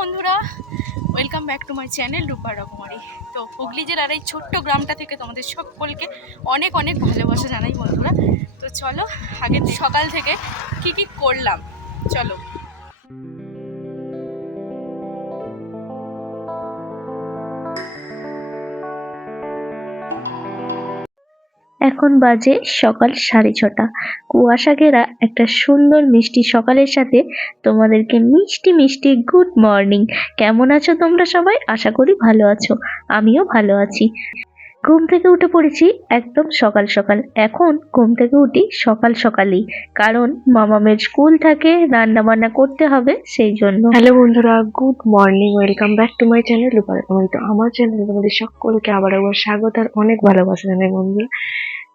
বন্ধুরা, welcome back to my channel Rupa Rokomari. তো হুগলি জেলার এই ছোট্ট গ্রামটা থেকে তোমাদের সকলকে অনেক অনেক ভালোবাসা জানাই বন্ধুরা। তো চলো আগে সকাল থেকে কি কি করলাম চলো। এখন বাজে সকাল 6:30। কুয়াশা ঘেরা একটা সুন্দর মিষ্টি সকালের সাথে তোমাদেরকে মিষ্টি মিষ্টি গুড মর্নিং। কেমন আছো তোমরা সবাই? আশা করি ভালো আছো, আমিও ভালো আছি। ঘুম থেকে উঠে পড়েছি একদম সকাল সকাল। এখন ঘুম থেকে উঠি সকাল সকালই, কারণ মামামের স্কুল থাকে, রান্না বান্না করতে হবে সেই জন্য। হ্যালো বন্ধুরা, good morning, welcome back to my channel Rupa Rokomari. তো আমার চ্যানেলে তোমাদের সকলকে আবার একবার স্বাগত আর অনেক ভালোবাসা জানাই বন্ধুরা।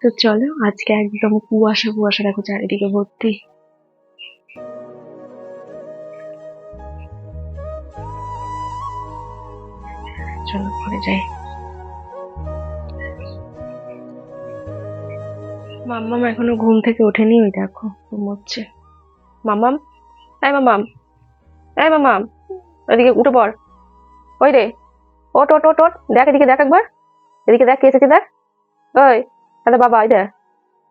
তো চলো, আজকে একদম কুয়াশা কুয়াশা দেখো চারিদিকে ভর্তি। চলো ঘরে যাই। মাম্মাম এখনো ঘুম থেকে ওঠেনি, ওই দেখো ঘুমোচ্ছে। মাম্মাম, এই মাম্মাম, এই মাম্মাম, ওইদিকে উঠে পড়। ওই রে, ওট ওট ওট ওট, দেখ এদিকে, দেখ একবার এদিকে, দেখ কে এসেছে দেখ। ওই তাহলে বাবা, এই দেখ।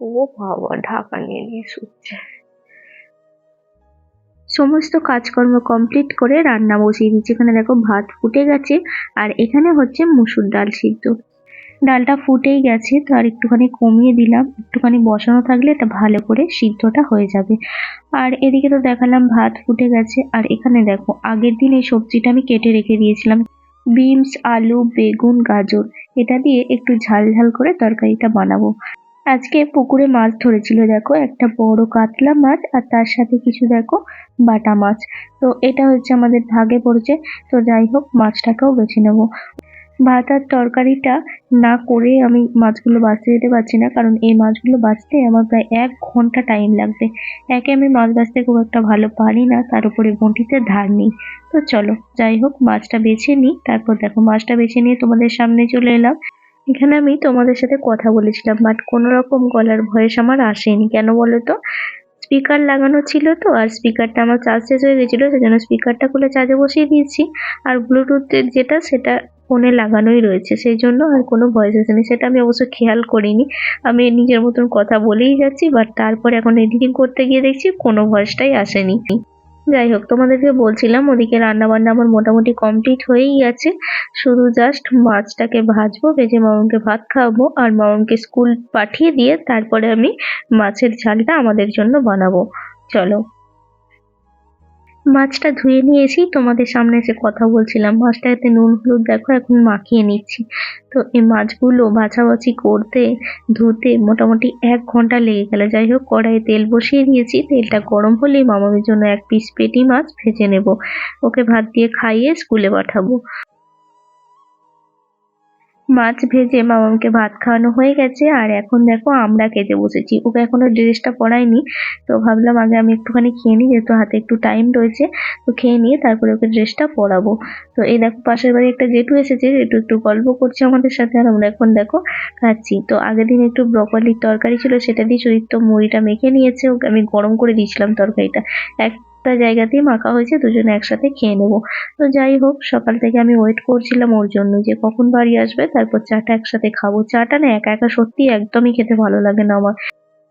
ও বাবা, ঢাকা নিয়ে নিয়ে শুচ্ছে। সমস্ত কাজকর্ম কমপ্লিট করে রান্না বসিয়ে দিচ্ছি। এখানে দেখো ভাত ফুটে গেছে, আর এখানে হচ্ছে মুসুর ডাল সিদ্ধ। ডালটা ফুটেই গেছে, তো আর একটুখানি কমিয়ে দিলাম, একটুখানি বসানো থাকলে এটা ভালো করে সিদ্ধটা হয়ে যাবে। আর এদিকে তো দেখালাম ভাত ফুটে গেছে, আর এখানে দেখো আগের দিন এই সবজিটা আমি কেটে রেখে দিয়েছিলাম। বিনস, আলু, বেগুন, গাজর, এটা দিয়ে একটু ঝাল ঝাল করে তরকারিটা বানাবো। আজকে পুকুরে মাছ ধরেছিল, দেখো একটা বড় কাতলা মাছ, আর তার সাথে কিছু দেখো বাটা মাছ। তো এটা হচ্ছে আমাদের ভাগে পড়েছে। তো যাই হোক, মাছটাকেও বেছে নেবো। ভাত আর তরকারিটা না করে আমি মাছগুলো বাছতে যেতে পারছি না, কারণ এই মাছগুলো বাছতে আমার প্রায় 1 ঘন্টা টাইম লাগবে। একে আমি মাছ বাছতে খুব একটা ভালো পারি না, তার উপরে বঁটিতে ধার নেই। তো চলো যাই হোক, মাছটা বেছে নিই, তারপর দেখো মাছটা বেছে নিয়ে তোমাদের সামনে চলে এলাম। এখানে আমি তোমাদের সাথে কথা বলেছিলাম, বাট কোনো রকম গলার ভয়েস আমার আসেনি। কেন বলো তো? স্পিকার লাগানো ছিল তো, আর স্পিকারটা আমার চার্জ শেষ হয়ে গেছিলো, সেজন্য স্পিকারটা খুলে চার্জে বসিয়ে দিয়েছি। আর ব্লুটুথের যেটা, সেটা ফোনে লাগানোই রয়েছে, সেই জন্য আর কোনো ভয়েস আসেনি। সেটা আমি অবশ্য খেয়াল করিনি, আমি নিজের মতন কথা বলেই যাচ্ছি, বাট তারপরে এখন এডিটিং করতে গিয়ে দেখছি কোনো ভয়েসটাই আসেনি। যাই হোক, তোমাদেরকে বলছিলাম ওদিকে রান্না বান্না আমার মোটামুটি কমপ্লিট হয়েই গেছে। শুধু জাস্ট মাছটাকে ভাজবো, ভেজে মামাকে ভাত খাওয়াবো, আর মামাকে স্কুল পাঠিয়ে দিয়ে তারপরে আমি মাছের ঝালটা আমাদের জন্য বানাবো। চলো, মাছটা ধুয়ে নিয়ে এসেই তোমাদের সামনে এসে কথা বলছিলাম। মাছটাতে নুন হলুদ দেখো এখন মাখিয়ে নিচ্ছি। তো এই মাছগুলো বাছাবাছি করতে, ধুতে মোটামুটি 1 ঘন্টা লেগে গেল। যাই হোক, কড়াইয়ে তেল বসিয়ে দিয়েছি, তেলটা গরম হলেই মামামের জন্য 1 পিস পেটি মাছ ভেজে নেব। ওকে ভাত দিয়ে খাইয়ে স্কুলে পাঠাবো। মাছ ভেজে মামাকে ভাত খাওয়ানো হয়ে গেছে, আর এখন দেখো আমরা খেতে বসেছি। ওকে এখনো ড্রেসটা পরাইনি, তো ভাবলাম আগে আমি একটুখানি খেয়ে নিই, যেহেতু হাতে একটু টাইম রয়েছে। তো খেয়ে নিয়ে তারপরে ওকে ড্রেসটা পরাবো। তো এই দেখো পাশের বাড়ি একটা জেঠু এসেছে, জেঠু একটু গল্প করছে আমাদের সাথে, আর আমরা এখন দেখো খাচ্ছি। তো আগের দিন একটু ব্রকলির তরকারি ছিল, সেটা দিয়ে সুদীপ্ত মুড়িটা মেখে নিয়েছে, ওকে আমি গরম করে দিয়েছিলাম তরকারিটা। একটা জায়গাতেই মাখা হয়েছে, দুজনে একসাথে খেয়ে নেবো। তো যাই হোক, সকাল থেকে আমি ওয়েট করছিলাম ওর জন্য, যে কখন বাড়ি আসবে, তারপর চাটা একসাথে খাবো। চাটা না একা একা সত্যি একদমই খেতে ভালো লাগে না আমার।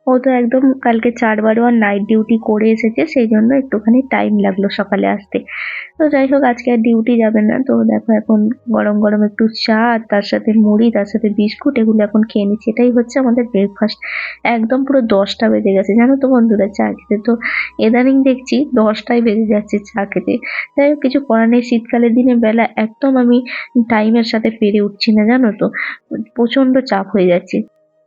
ও তো একদম কালকে 4 বারও আর নাইট ডিউটি করে এসেছে, সেই জন্য একটুখানি টাইম লাগলো সকালে আসতে। তো যাই হোক, আজকে আর ডিউটি যাবে না। তো দেখো এখন গরম গরম একটু চা, আর তার সাথে মুড়ি, তার সাথে বিস্কুট, এগুলো এখন খেয়ে নিচ্ছি। এটাই হচ্ছে আমাদের ব্রেকফাস্ট। একদম পুরো 10টা বেজে গেছে জানো তো বন্ধুরা চা খেতে। তো ইদানিং দেখছি 10টাই বেজে যাচ্ছে চা খেতে। যাই হোক, কিছু করার নেই। শীতকালের দিনে বেলা একদম আমি টাইমের সাথে পেরে উঠছি না জানো তো, প্রচন্ড চাপ হয়ে যাচ্ছে।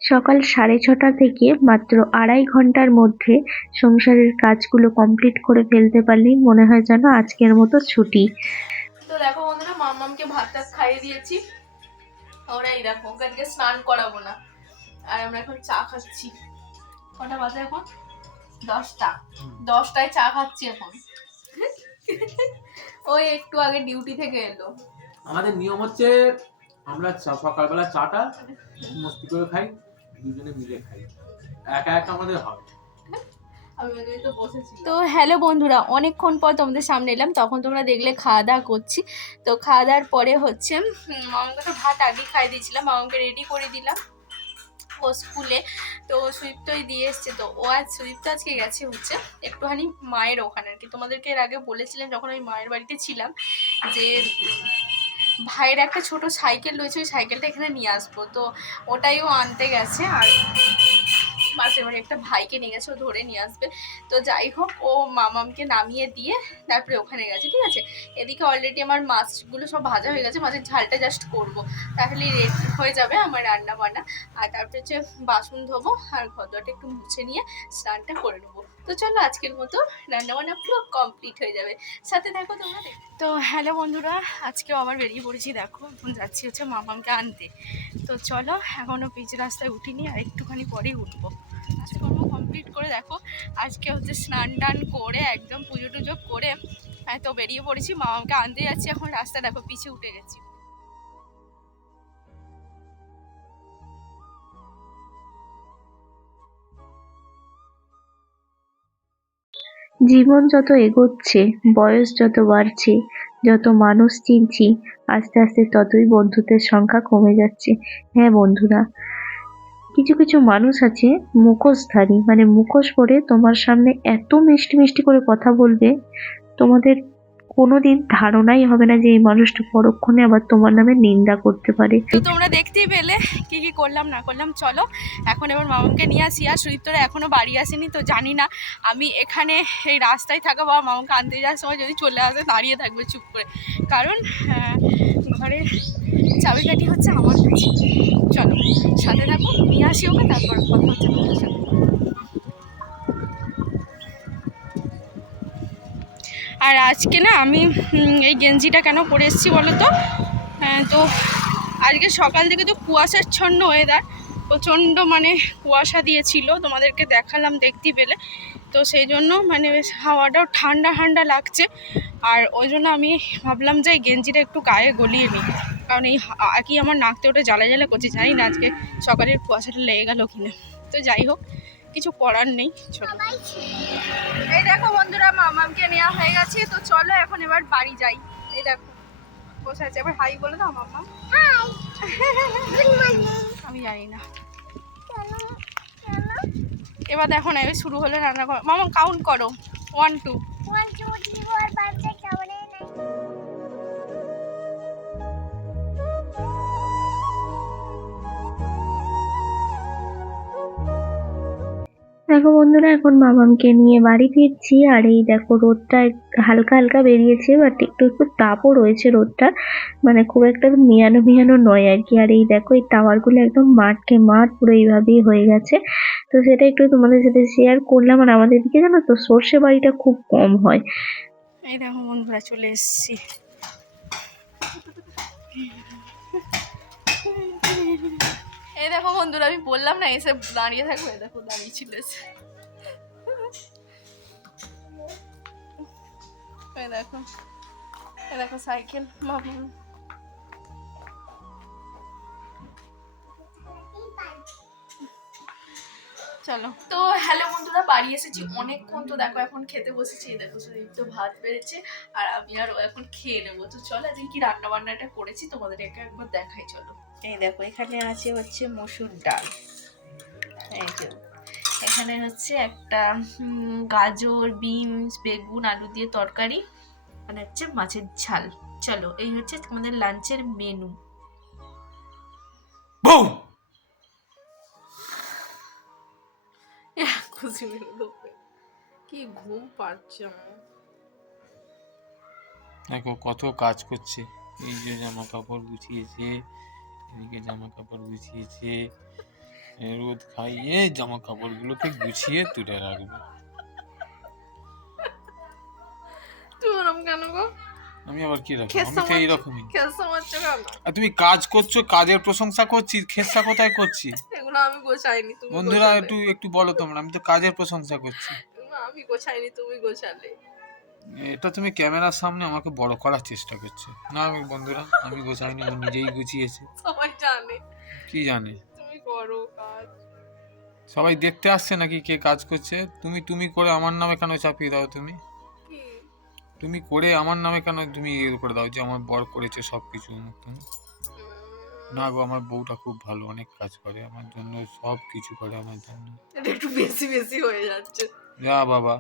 সকাল 6:30 থেকে মাত্র 2.5 ঘন্টার মধ্যে সংসারের কাজগুলো কমপ্লিট করে ফেলতে পারলেই মনে হয় যেন আজকের মতো ছুটি। তো দেখো বন্ধুরা, মামামকে ভাত টাত খাইয়ে দিয়েছি। ওরা এই দেখো, ওকে আজকে স্নান করাবো না, আর আমরা এখন চা খাচ্ছি। কটা বাজে এখন? 10টা। 10টায় চা খাচ্ছি এখন। ওই একটু আগে ডিউটি থেকে এলো। আমাদের নিয়ম হচ্ছে আমরা সকালবেলা চাটা মস্তি করে খাই, দুজনে মিলে খাই, একা একা আমাদের হয়। আমি ওই তো বসেছি। তো হ্যালো বন্ধুরা, অনেকক্ষণ পর তোমাদের সামনে এলাম। তখন তোমরা দেখলে খাওয়া দাওয়া করছি। তো খাওয়া দাওয়ার পরে হচ্ছে মামাকে তো ভাত আগেই খাইয়ে দিয়েছিলাম, মামাকে রেডি করে দিলাম ও স্কুলে। তো সুদীপ্তই দিয়ে এসছে। তো ও আজ সুদীপ্ত আজকে গেছে হচ্ছে একটুখানি মায়ের ওখানে আর কি। তোমাদেরকে এর আগে বলেছিলাম যখন আমি মায়ের বাড়িতে ছিলাম যে ভাইয়ের একটা ছোট সাইকেল রয়েছে, ওই সাইকেলটা এখানে নিয়ে আসবো। তো ওটাই ও আনতে গেছে। আর পাশের বাড়ি একটা ভাইকে নিয়ে গেছে, ও ধরে নিয়ে আসবে। তো যাই হোক, ও মামামকে নামিয়ে দিয়ে তারপরে ওখানে গেছে, ঠিক আছে। এদিকে অলরেডি আমার মাছগুলো সব ভাজা হয়ে গেছে, মাছের ঝালটা জাস্ট করবো, তাহলেই রেডি হয়ে যাবে আমার রান্না বান্না। আর তারপরে হচ্ছে বাসন ধোবো আর ঘরটা একটু মুছে নিয়ে স্নানটা করে নেবো। তো চলো আজকের মতো রান্নাবান্না পুরো কমপ্লিট হয়ে যাবে, সাথে দেখো তোমরা। তো হ্যালো বন্ধুরা, আজকেও আবার বেরিয়ে পড়েছি। দেখো এখন যাচ্ছি হচ্ছে মামামকে আনতে। তো চলো, এখনও পিচ রাস্তায় উঠিনি, আর একটুখানি পরেই উঠবো। কাজকর্ম কমপ্লিট করে দেখো আজকে হচ্ছে স্নান টান করে একদম পুজো টুজো করে তো বেরিয়ে পড়েছি, মামামকে আনতে যাচ্ছি। এখন রাস্তা দেখো পিছিয়ে উঠে গেছি। জীবন যত এগোচ্ছে, বয়স যত বাড়ছে, যত মানুষ চিনছি, আস্তে আস্তে ততই বন্ধুত্বের সংখ্যা কমে যাচ্ছে। হ্যাঁ বন্ধুরা, কিছু কিছু মানুষ আছে মুখোশধারী, মানে মুখোশ পরে তোমার সামনে এত মিষ্টি মিষ্টি করে কথা বলবে, তোমাদের কোনোদিন ধারণাই হবে না যে এই মানুষটা পরক্ষণে আবার তোমার নামে নিন্দা করতে পারে। তো তোমরা দেখতেই পেলে কি কি করলাম না করলাম। চলো এখন এবার মামাকে নিয়ে আসি। আর সুদীপ্তরা এখনও বাড়ি আসেনি, তো জানি না আমি এখানে এই রাস্তায় থাকা বা মামাকে আনতে যাওয়ার সময় যদি চলে আসে দাঁড়িয়ে থাকবে চুপ করে, কারণ ঘরের চাবিকাঠি হচ্ছে আমার কাছে। চলো সাথে থাকো, নিয়ে আসি ওকে, তারপর কথা হচ্ছে তোমাদের সাথে। আর আজকে না আমি এই গেঞ্জিটা কেন পরে এসেছি বলো তো? তো আজকে সকাল থেকে তো কুয়াশাচ্ছন্ন ওয়েদার, প্রচণ্ড মানে কুয়াশা দিয়েছিল, তোমাদেরকে দেখালাম দেখতে পেলে। তো সেই জন্য মানে বেশ হাওয়াটাও ঠান্ডা ঠান্ডা লাগছে। আর ওই জন্য আমি ভাবলাম যে এই গেঞ্জিটা একটু গায়ে গলিয়ে নিই, কারণ এই কি আমার নাকতে ওটা জ্বালা জ্বালা করছে। জানি না আজকে সকালের কুয়াশাটা লেগে গেল কিনা। তো যাই হোক, কিছু করার নেই। চলো, এই দেখো বন্ধুরা, মামামকে নেওয়া হয়ে গেছে। তো চলো এখন এবার বাড়ি যাই। এই দেখো বসে আছে, এবার হাই বলে দাও মামা। আমি জানি না। এবার দেখো না, এবার শুরু হলে রান্না করো। মামা কাউন্ট করো, 1 2। দেখো বন্ধুরা, এখন মামামকে নিয়ে বাড়ি ফিরছি। আর এই দেখো রোদটা হালকা হালকা বেরিয়েছে, বাট একটু একটু তাপও রয়েছে রোদটা, মানে খুব একটা মিয়ানো মিয়ানো নয় আর কি। আর এই দেখো এই টাওয়ারগুলো একদম মাঠকে মাঠ পুরো এইভাবেই হয়ে গেছে। তো সেটা একটু তোমাদের সাথে শেয়ার করলাম। আর আমাদের দিকে জানো তো সর্ষে বাড়িটা খুব কম হয়। এই দেখো বন্ধুরা, চলে এসছি। এই দেখো বন্ধুরা, আমি বললাম না এসে দাঁড়িয়ে থাকবে, দেখো দাঁড়িয়ে ছিল এসে। এই দেখো, এই দেখো সাইকেল মামা। চলো, তো হ্যালো বন্ধুরা, বাড়ি এসেছি অনেকক্ষণ। তো দেখো এখন খেতে বসেছি। এই দেখো সুদীপ্ত ভাত বেড়েছে, আর আমি আর ও এখন খেয়ে নেবো। তো চলো আজকে কি রান্না বান্নাটা করেছি তোমাদের একবার দেখাই। চলো, এই দেখো এখানে আছে হচ্ছে মসুর ডাল, এই যে এখানে হচ্ছে একটা গাজর, বিনস, বেগুন, আলু দিয়ে তরকারি, আর হচ্ছে মাছের ঝাল। চলো, এই হচ্ছে আমাদের লাঞ্চের মেনু। কি ঘুম পাচ্ছে আমার। দেখো কত কাজ করছে, এই যে জামা কাপড় গুছিয়েছে, এদিকে জামা কাপড় গুছিয়েছে, রোদ খাইয়ে জামা কাপড়গুলোকে গুছিয়ে তুলে রাখবে। তুই ওরম কেন গো? আমি আবার কি রাখবো? আমি তো এইরকমই। খেসা মারছো কেন? আর তুমি কাজ করছো, কাজের প্রশংসা করছি, খেসা কোথায় করছি? এগুলো আমি গোছাইনি, তুমি বন্ধুরা গোছালে। একটু একটু বলো তোমরা, আমি তো কাজের প্রশংসা করছি। এগুলো আমি গোছাইনি, তুমি গোছালে। এটা তুমি ক্যামেরার সামনে আমাকে বড় করার চেষ্টা করছো। না আমি বন্ধুরা, আমি গোছাইনি, ও নিজেই গুছিয়েছে। সবাই জানে। কি জানে? তুমি করো কাজ। সবাই দেখতে আসছে নাকি কে কাজ করছে? তুমি তুমি করে আমার নামে কেন চাপিয়ে দাও? তুমি কি তুমি করে আমার নামে কেন তুমি ইয়ে করে দাও যে আমার বর করেছে সব কিছু? তুমি না গো, আমার বউটা খুব ভালো, অনেক কাজ করে আমার জন্য, সব কিছু করে আমার জন্য। এটা একটু বেশি বেশি হয়ে যাচ্ছে। যা বাবা,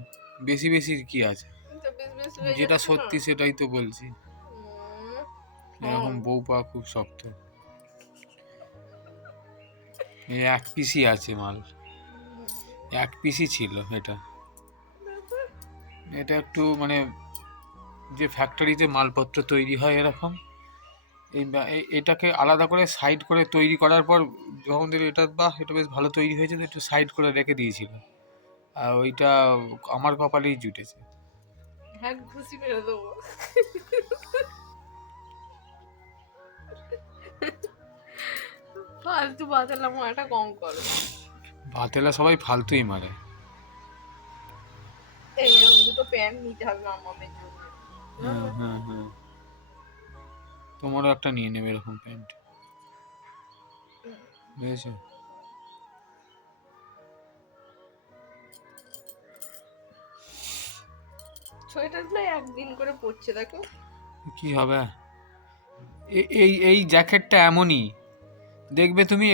বেশি বেশি কি আছে? এটা বেশি বেশি হয়ে যেটা যাচ্ছে না? সত্যি সেটাই তো বলছি। এরকম হুম। বউ পাওয়া খুব শক্ত। এই এক পিসি আছে মাল, এক পিসি ছিল এটা। এটা একটু মানে যে ফ্যাক্টরিতে মালপত্র তৈরি হয় এরকম, এটাকে আলাদা করে সাইড করে তৈরি করার পর যখন দেখি এটা বাহ এটা বেশ ভালো তৈরি হয়েছে, তো একটু সাইড করে রেখে দিয়েছিল। আর ওইটা আমার কপালেই জুটেছে। হ্যাঁ, ঘুষি মেরে দেবো। ফালতু বাতালাম একটা কম করো। ভাতেলা সবাই ফালতুই মারে। এরকম দুটো প্যান্ট নিতে হবে মামামের জন্য। হ্যাঁ হ্যাঁ হ্যাঁ, তোমারও একটা নিয়ে নেবে এরকম প্যান্ট, বুঝেছো? সোয়েটারগুলো একদিন করে পরছে দেখো। কি হবে? এই এই জ্যাকেটটা এমনই, দেখবে তুমি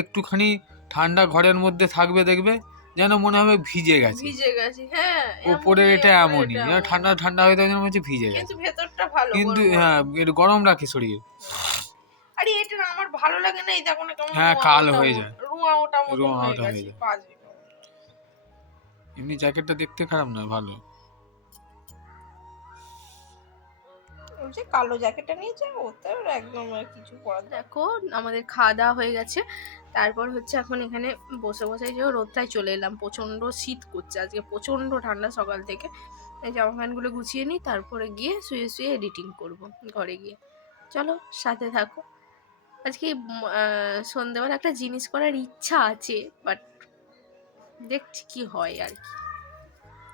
একটুখানি ঠান্ডা ঘরের মধ্যে থাকবে, দেখবে যেন মনে হবে ভিজে গেছে। ভিজে গেছে, হ্যাঁ। ওপরের এমনই, এটা ওপরের এমনই, এটা যেন এমনই। ঠান্ডা ঠান্ডা হয়ে থাকে, যেন মনে হচ্ছে ভিজে কিন্তু গেছে, ভেতরটা ভালো কিন্তু গরম হ্যাঁ গরম। একটু গরম রাখে শরীর। আরে এটা না আমার ভালো লাগে না, এই দেখো না কেমন হ্যাঁ, রুয়া কাল ওটা হয়ে যায়, রুয়া ওটা মতন রোয়া হয়ে ওটা হয়ে গেছে যায়। বাজে। এমনি জ্যাকেটটা দেখতে খারাপ নয়, ভালো। ওই যে কালো জ্যাকেটটা নিয়েছে ওতে ওর একদম আর কিছু পরা। দেখো আমাদের খাওয়া দাওয়া হয়ে গেছে, তারপর হচ্ছে এখন এখানে বসে বসে যে রোদটায় চলে এলাম। প্রচন্ড শীত করছে আজকে, প্রচন্ড ঠান্ডা সকাল থেকে। এই জামা প্যান্টগুলো গুছিয়ে নিই, তারপরে গিয়ে শুয়ে শুয়ে এডিটিং করব ঘরে গিয়ে। চলো সাথে থাকো। আজকে সন্ধ্যেবেলা একটা জিনিস করার ইচ্ছা আছে, বাট দেখছি কি হয় আর কি।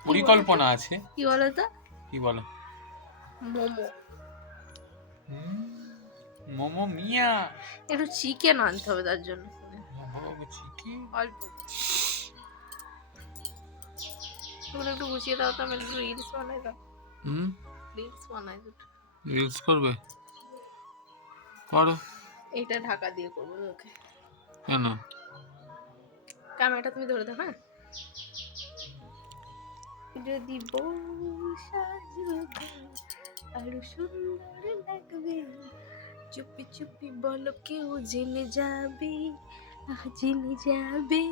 পরিকল্পনা আছে। কি বলো তো? কি বলো? মোমো, মোমো মিয়া। একটু চিকেন আনতে হবে তার জন্য, চিকেন অল্প। তোমরা একটু গুছিয়ে দাও তো, আমি একটু রিলস বানাই দাও। রিলস বানাই দুটো। রিলস করবে? করো। এটা ঢাকা দিয়ে করবো মুখে। কেন? ক্যামেরাটা তুমি ধরে দাও। হ্যাঁ, যদি বউ সাজবে আরো সুন্দর লাগবে, চুপি চুপি বলো কেউ জেনে যাবে, জেনে যাবে।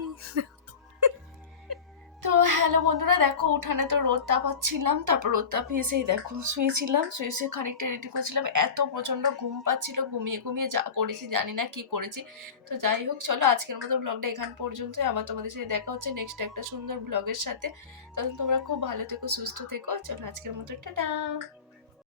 তো হ্যালো বন্ধুরা, দেখো উঠানে তো রোদ তাপাচ্ছিলাম, তারপর রোদ তাপিয়ে এসেই দেখো শুয়েছিলাম, শুয়ে খানিকটা রেডি করছিলাম। এত প্রচন্ড ঘুম পাচ্ছিল, ঘুমিয়ে ঘুমিয়ে যা করেছি জানি না কি করেছি। তো যাই হোক, চলো আজকের মতো ব্লগটা এখান পর্যন্ত। আবার তোমাদের সাথে দেখা হচ্ছে নেক্সট একটা সুন্দর ব্লগের সাথে। তখন তোমরা খুব ভালো থেকো, সুস্থ থেকো। চলো আজকের মতো টাটা।